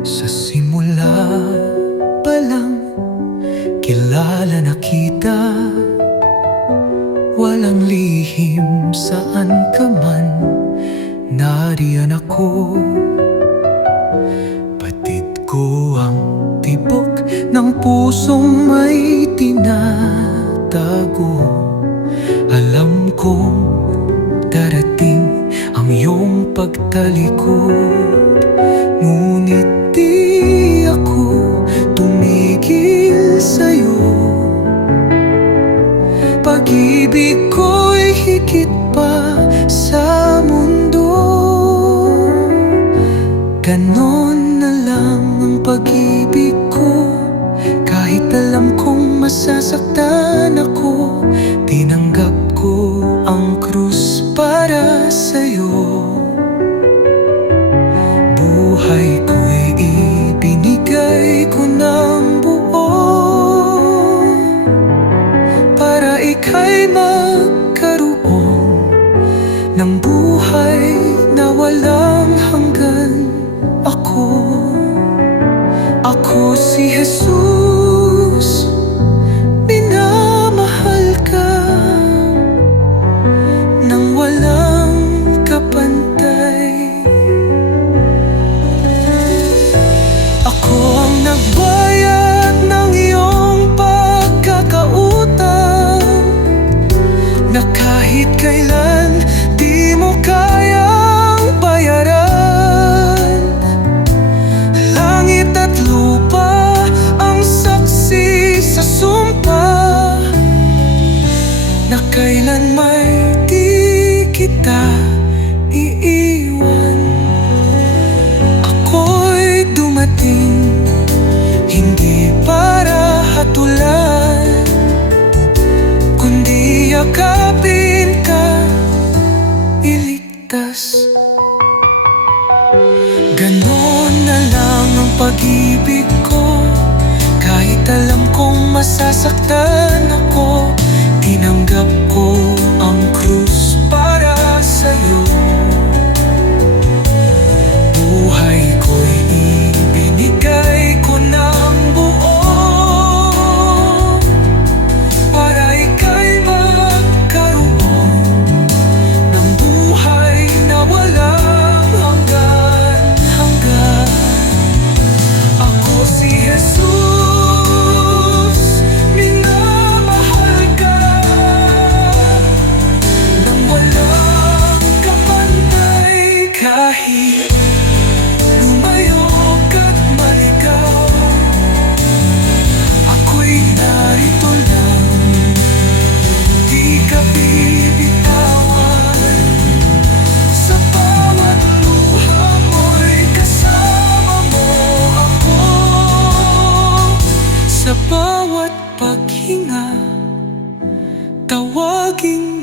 Sa simula pa lang, kilala na kita. Walang lihim, saan ka man, nariyan ako. Batid ko ang tibok ng pusong may tinatago. Alam kong darating ang iyong pagtalikod, ngunit di ako tumigil sa'yo. Pag-ibig ko'y higit pa sa mundo. Ganon na lang ang pag-ibig ko. Kahit alam kong masasaktan ako, tinanggap ko ang krus para sa'yo. Buhay ko'y ibinigay ko ng buo para ika'y magkaroon ng buhay na walang hanggan. Ako si Jesus, minamahal ka nang walang kapantay. Ako ang nagbayad ng iyong pagkakautang, na kahit kailan di mo kayang bayaran. Langit at lupa ang saksi sa sumpa, na kailan may di kita iiwan. Ako'y dumating hindi para hatulan, kundi yakapin ka, iligtas. Ganon na lang ang pag-ibig ko. Kahit alam kong masasaktan ako, tinanggap ko ang krus para sa'yo. Buhay ko'y ibinigay ko ng buo para ika'y magkaroon ng buhay na walang hanggan. Ako si Jesus, minamahal ka nang walang kapantay. Kahit lumayog at maligaw, ako'y narito lang, di ka bibitawan. Sa bawat luha mo'y kasama mo ako. Sa bawat paghinga, tawagin